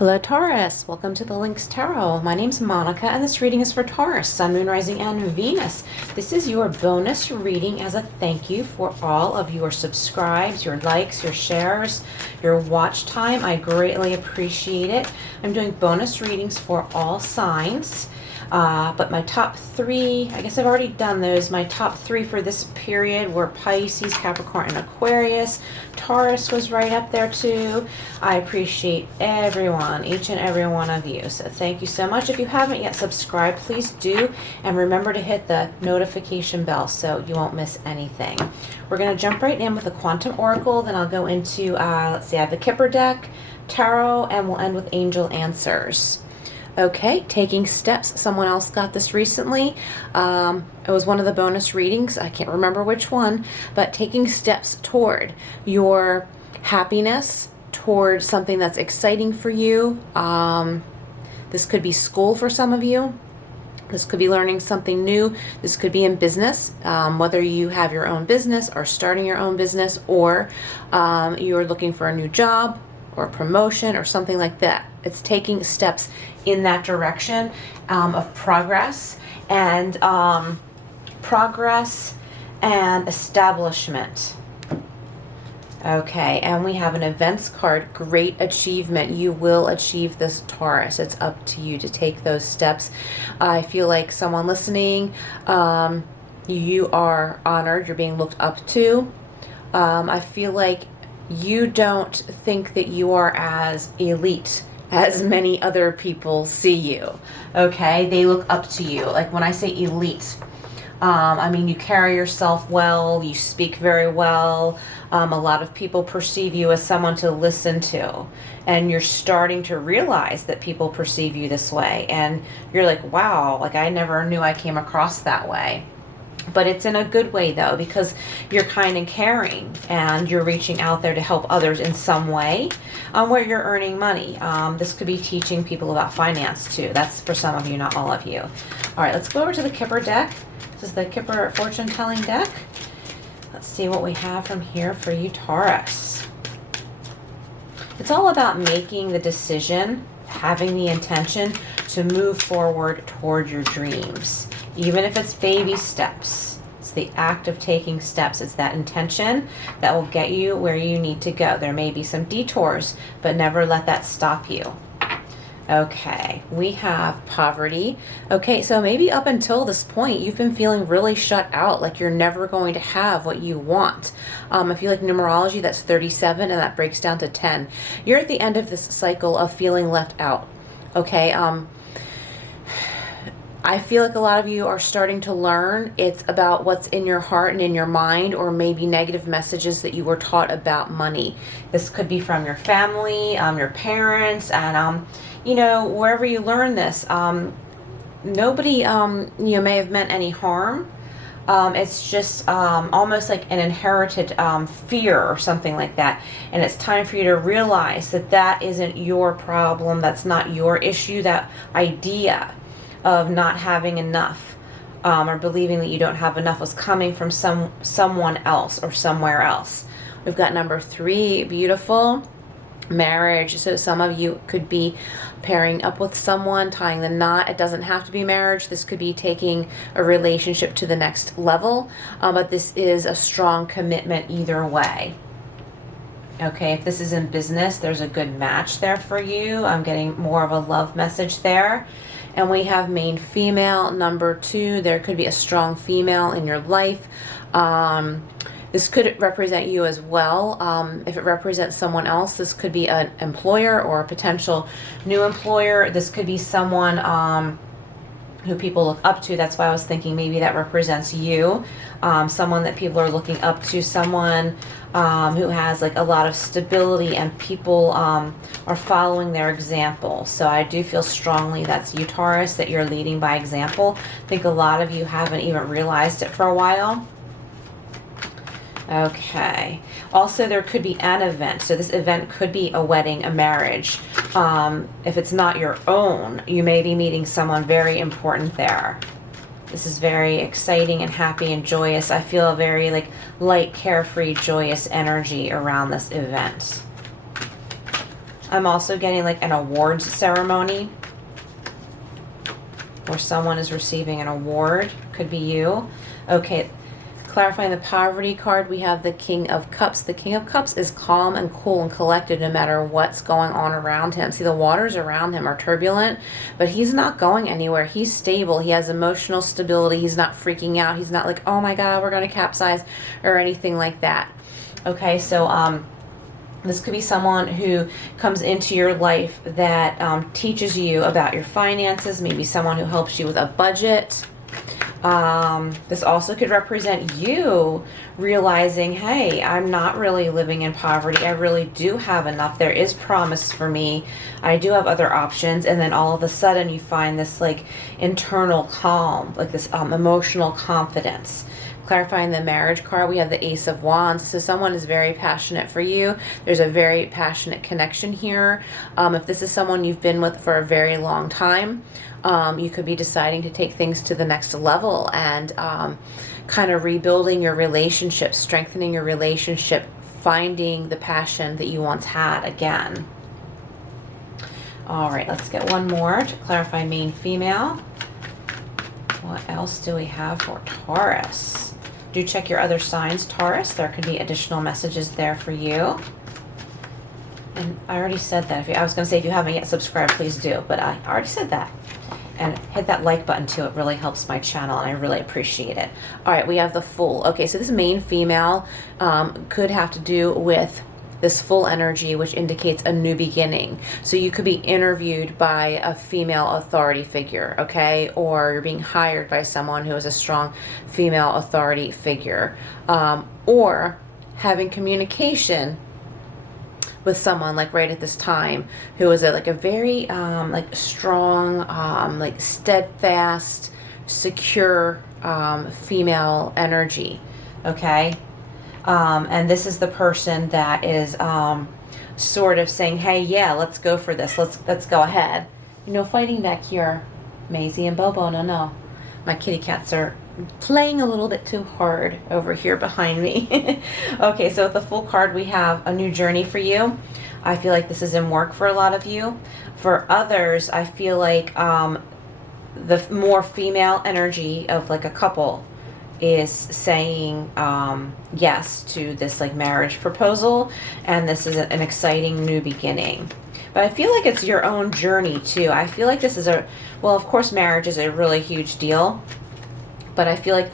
Hello Taurus, welcome to the Lynx Tarot. My name's Monica and this reading is for Taurus, Sun, Moon, Rising, and Venus. This is your bonus reading as a thank you for all of your subscribes, your likes, your shares, your watch time. I greatly appreciate it. I'm doing bonus readings for all signs. But my top three, I guess I've already done those. My top three for this period were Pisces, Capricorn, and Aquarius. Taurus was right up there too. I appreciate everyone, each and every one of you. So thank you so much. If you haven't yet subscribed, please do. And remember to hit the notification bell so you won't miss anything. We're going to jump right in with the Quantum Oracle. Then I'll go into, let's see, I have the Kipper deck, Tarot, and we'll end with Angel Answers. Okay, taking steps. Someone else got this recently. It was one of the bonus readings. I can't remember which one, but taking steps toward your happiness, toward something that's exciting for you. This could be school for some of you. This could be learning something new. This could be in business, whether you have your own business or starting your own business, or you're looking for a new job or promotion or something like that. It's taking steps in that direction of progress and establishment. Okay, and we have an events card, great achievement. You will achieve this, Taurus. It's up to you to take those steps. I feel like someone listening, you are honored, you're being looked up to. I feel like you don't think that you are as elite as many other people see you. Okay, they look up to you. Like when I say elite, I mean you carry yourself well, you speak very well. A lot of people perceive you as someone to listen to, and you're starting to realize that people perceive you this way, and you're like, wow, like I never knew I came across that way. But it's in a good way though, because you're kind and caring and you're reaching out there to help others in some way where you're earning money. This could be teaching people about finance too. That's for some of you, not all of you. All right, let's go over to the Kipper deck. This is the Kipper fortune telling deck. Let's see what we have from here for you, Taurus. It's all about making the decision, having the intention to move forward toward your dreams. Even if it's baby steps, it's the act of taking steps. It's that intention that will get you where you need to go. There may be some detours, but never let that stop you. Okay, we have poverty. Okay, so maybe up until this point, you've been feeling really shut out, like you're never going to have what you want. If you like numerology, that's 37, and that breaks down to 10. You're at the end of this cycle of feeling left out. Okay, I feel like a lot of you are starting to learn. It's about what's in your heart and in your mind, or maybe negative messages that you were taught about money. This could be from your family, your parents, and you know, wherever you learn this, nobody you may have meant any harm. It's just almost like an inherited fear or something like that. And it's time for you to realize that that isn't your problem. That's not your issue. That idea of not having enough or believing that you don't have enough was coming from someone else or somewhere else. We've got number 3, beautiful, marriage. So some of you could be pairing up with someone, tying the knot. It doesn't have to be marriage. This could be taking a relationship to the next level, but this is a strong commitment either way. Okay, if this is in business, there's a good match there for you. I'm getting more of a love message there. And we have main female, number 2. There could be a strong female in your life. This could represent you as well. If it represents someone else, this could be an employer or a potential new employer. This could be someone who people look up to. That's why I was thinking maybe that represents you. Someone that people are looking up to, someone who has like a lot of stability and people are following their example. So I do feel strongly that's you, Taurus, that you're leading by example. I think a lot of you haven't even realized it for a while. Okay. Also, there could be an event. So this event could be a wedding, a marriage. If it's not your own, you may be meeting someone very important there. This is very exciting and happy and joyous. I feel a very like light, carefree, joyous energy around this event. I'm also getting like an awards ceremony where someone is receiving an award. Could be you. Okay, clarifying the poverty card, we have the King of Cups. The King of Cups is calm and cool and collected no matter what's going on around him. See, the waters around him are turbulent, but he's not going anywhere. He's stable. He has emotional stability. He's not freaking out. He's not like, oh my God, we're going to capsize or anything like that. Okay, so this could be someone who comes into your life that teaches you about your finances, maybe someone who helps you with a budget. This also could represent you realizing, hey, I'm not really living in poverty. I really do have enough. There is promise for me. I do have other options. And then all of a sudden you find this like internal calm, like this emotional confidence. Clarifying the marriage card, we have the Ace of Wands. So someone is very passionate for you. There's a very passionate connection here. If this is someone you've been with for a very long time, you could be deciding to take things to the next level and kind of rebuilding your relationship, strengthening your relationship, finding the passion that you once had again. All right, let's get one more to clarify main female. What else do we have for Taurus? Do check your other signs, Taurus. There could be additional messages there for you. And I already said that. I was going to say, if you haven't yet subscribed, please do. But I already said that. And hit that like button too. It really helps my channel and I really appreciate it. All right, we have the Fool. Okay, so this main female could have to do with this full energy, which indicates a new beginning. So you could be interviewed by a female authority figure, okay? Or you're being hired by someone who is a strong female authority figure. Or having communication with someone like right at this time who is a very like strong, like steadfast, secure female energy, okay? And this is the person that is sort of saying, hey, yeah, let's go for this. Let's go ahead. You know, fighting back here, Maisie and Bobo, no. My kitty cats are playing a little bit too hard over here behind me. Okay, so with the Full card, we have a new journey for you. I feel like this is in work for a lot of you. For others, I feel like the more female energy of like a couple is saying yes to this like marriage proposal, and this is an exciting new beginning. But I feel like it's your own journey too. I feel like this is well, of course marriage is a really huge deal, but I feel like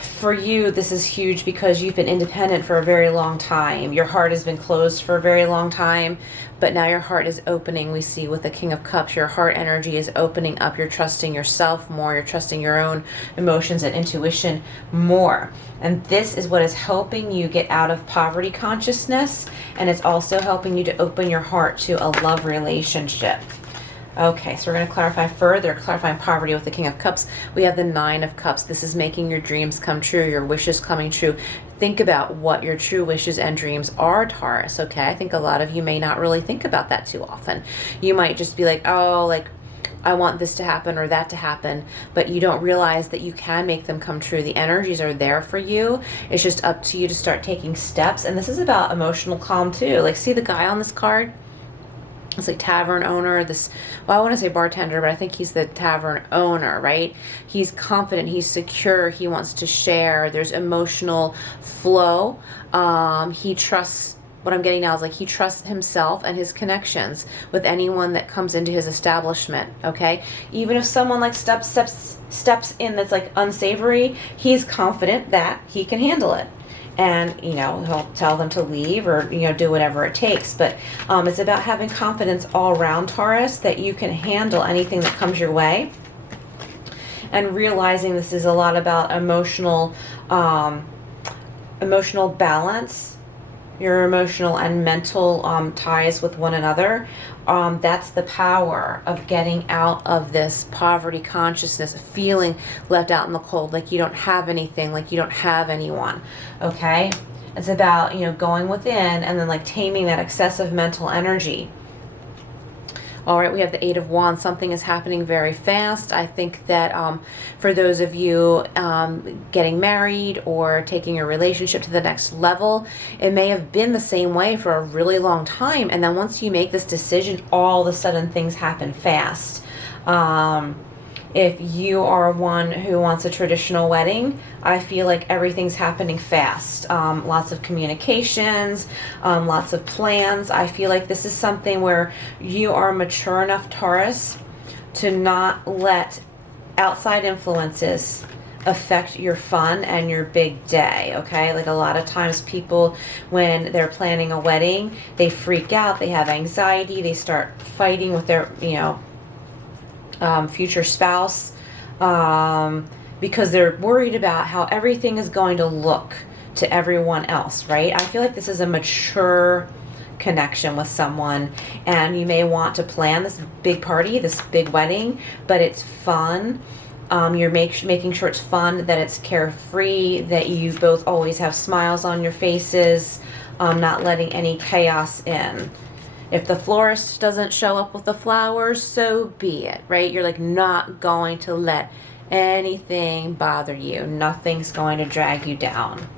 for you this is huge because you've been independent for a very long time. Your heart has been closed for a very long time, but now your heart is opening. We see with the King of Cups, your heart energy is opening up. You're trusting yourself more. You're trusting your own emotions and intuition more. And this is what is helping you get out of poverty consciousness. And it's also helping you to open your heart to a love relationship. Okay, so we're going to clarify further, clarifying poverty with the King of Cups. We have the Nine of Cups. This is making your dreams come true, your wishes coming true. Think about what your true wishes and dreams are, Taurus, okay? I think a lot of you may not really think about that too often. You might just be like, oh, like, I want this to happen or that to happen, but you don't realize that you can make them come true. The energies are there for you. It's just up to you to start taking steps. And this is about emotional calm too. Like, see the guy on this card? It's like tavern owner, well, I want to say bartender, but I think he's the tavern owner, right? He's confident, he's secure, he wants to share, there's emotional flow. He trusts, what I'm getting now is like he trusts himself and his connections with anyone that comes into his establishment, okay? Even if someone like steps in that's like unsavory, he's confident that he can handle it. And, you know, he'll tell them to leave or, you know, do whatever it takes. But it's about having confidence all around, Taurus, that you can handle anything that comes your way. And realizing this is a lot about emotional balance, your emotional and mental ties with one another. That's the power of getting out of this poverty consciousness, feeling left out in the cold, like you don't have anything, like you don't have anyone, okay? It's about, you know, going within and then like taming that excessive mental energy. All right, we have the Eight of Wands. Something is happening very fast. I think that for those of you getting married or taking your relationship to the next level, it may have been the same way for a really long time. And then once you make this decision, all of a sudden things happen fast. If you are one who wants a traditional wedding, I feel like everything's happening fast. Lots of communications, lots of plans. I feel like this is something where you are mature enough, Taurus, to not let outside influences affect your fun and your big day, okay? Like a lot of times people, when they're planning a wedding, they freak out, they have anxiety, they start fighting with their, future spouse because they're worried about how everything is going to look to everyone else, right? I feel like this is a mature connection with someone, and you may want to plan this big party, this big wedding, but it's fun. You're making sure it's fun, that it's carefree, that you both always have smiles on your faces, not letting any chaos in. If the florist doesn't show up with the flowers, so be it, right? You're like not going to let anything bother you. Nothing's going to drag you down.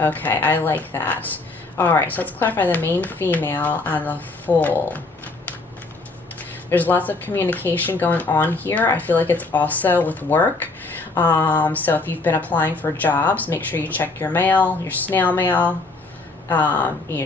Okay, I like that. All right, so let's clarify the main female and the Fool. There's lots of communication going on here. I feel like it's also with work. So if you've been applying for jobs, make sure you check your mail, your snail mail.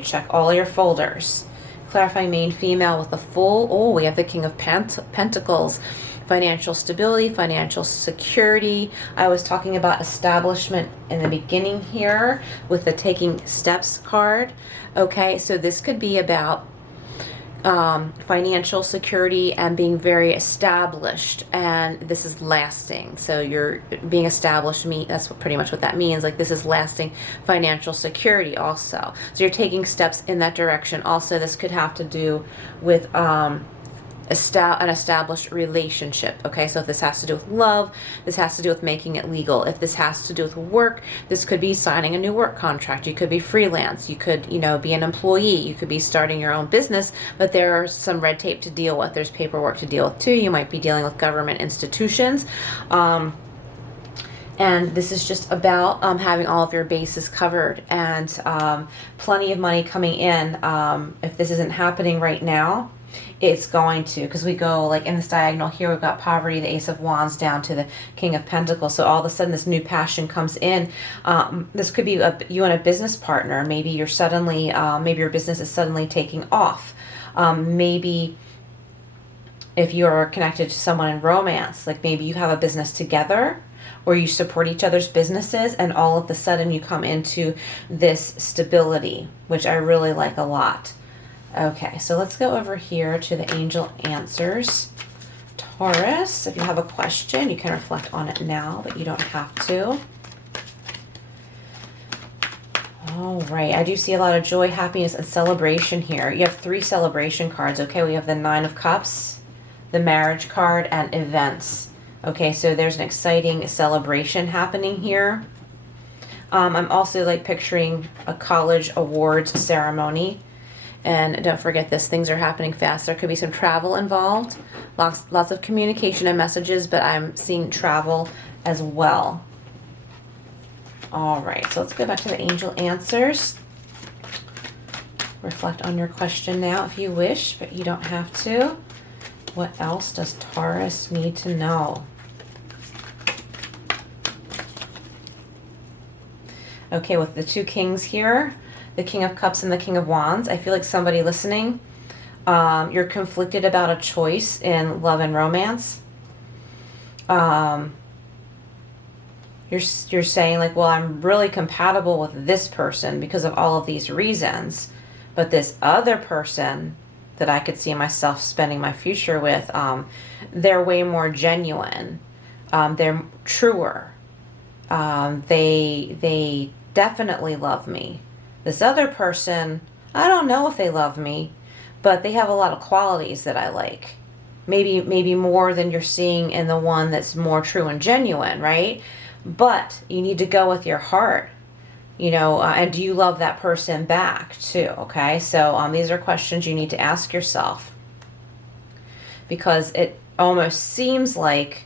Check all your folders. Clarify main female with the Fool. Oh, we have the King of Pentacles. Financial stability, financial security. I was talking about establishment in the beginning here with the taking steps card. Okay, so this could be about financial security and being very established, and this is lasting. So you're being established, that's pretty much what that means. Like this is lasting financial security also. So you're taking steps in that direction. Also, this could have to do with an established relationship. Okay, so if this has to do with love, this has to do with making it legal. If this has to do with work, this could be signing a new work contract. You could be freelance. You could, be an employee. You could be starting your own business, but there's some red tape to deal with. There's paperwork to deal with too. You might be dealing with government institutions. And this is just about having all of your bases covered and plenty of money coming in. If this isn't happening right now, it's going to, because we go like in this diagonal here, we've got poverty, the Ace of Wands down to the King of Pentacles. So all of a sudden this new passion comes in. This could be you and a business partner. Maybe you're suddenly, maybe your business is suddenly taking off. Maybe if you're connected to someone in romance, like maybe you have a business together or you support each other's businesses, and all of a sudden you come into this stability, which I really like a lot. Okay, so let's go over here to the angel answers. Taurus, if you have a question, you can reflect on it now, but you don't have to. All right, I do see a lot of joy, happiness, and celebration here. You have 3 celebration cards, okay? We have the Nine of Cups, the marriage card, and events. Okay, so there's an exciting celebration happening here. I'm also like picturing a college awards ceremony. And don't forget this, things are happening fast. There could be some travel involved, lots of communication and messages, but I'm seeing travel as well. All right, so let's go back to the angel answers. Reflect on your question now if you wish, but you don't have to. What else does Taurus need to know? Okay, with the 2 kings here, the King of Cups and the King of Wands, I feel like somebody listening, you're conflicted about a choice in love and romance. You're saying like, well, I'm really compatible with this person because of all of these reasons, but this other person that I could see myself spending my future with, they're way more genuine. They're truer. They definitely love me. This other person, I don't know if they love me, but they have a lot of qualities that I like. Maybe more than you're seeing in the one that's more true and genuine, right? But you need to go with your heart, and do you love that person back too, okay? So these are questions you need to ask yourself. because it almost seems like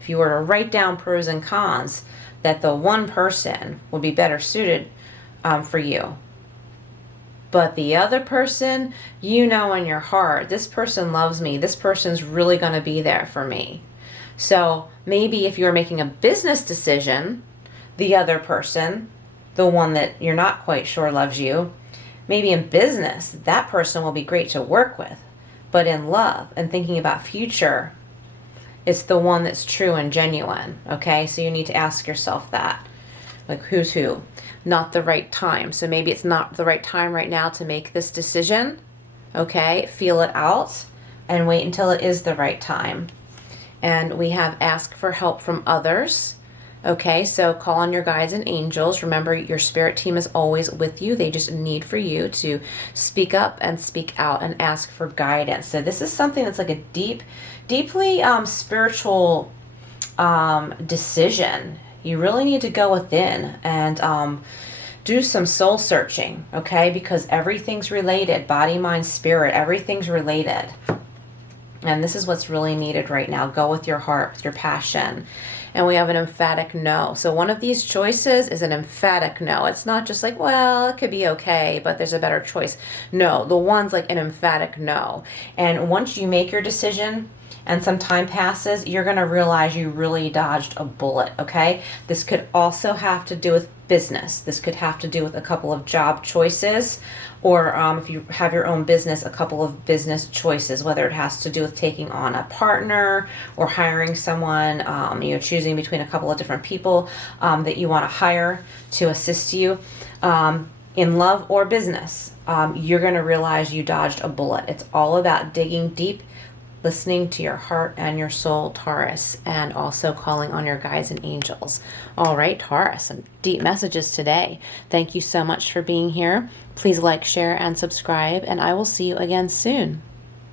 if you were to write down pros and cons, that the one person would be better suited for you. But the other person, you know in your heart, this person loves me. This person's really going to be there for me. So maybe if you're making a business decision, the other person, the one that you're not quite sure loves you, maybe in business, that person will be great to work with. But in love and thinking about future, it's the one that's true and genuine, okay? So you need to ask yourself that. Like, who's who? Not the right time. So maybe it's not the right time right now to make this decision, okay? Feel it out and wait until it is the right time. And we have ask for help from others, okay? So call on your guides and angels. Remember, your spirit team is always with you. They just need for you to speak up and speak out and ask for guidance. So this is something that's like a deeply spiritual decision. You really need to go within and do some soul searching, okay? Because everything's related. Body, mind, spirit, everything's related. And this is what's really needed right now. Go with your heart, with your passion. And we have an emphatic no. So one of these choices is an emphatic no. It's not just like, well, it could be okay, but there's a better choice. No, the one's like an emphatic no. And once you make your decision and some time passes, you're going to realize you really dodged a bullet, okay? This could also have to do with business. This could have to do with a couple of job choices, or if you have your own business, a couple of business choices, whether it has to do with taking on a partner or hiring someone, choosing between a couple of different people that you want to hire to assist you in love or business. You're going to realize you dodged a bullet. It's all about digging deep, listening to your heart and your soul, Taurus, and also calling on your guides and angels. All right, Taurus, some deep messages today. Thank you so much for being here. Please like, share, and subscribe, and I will see you again soon.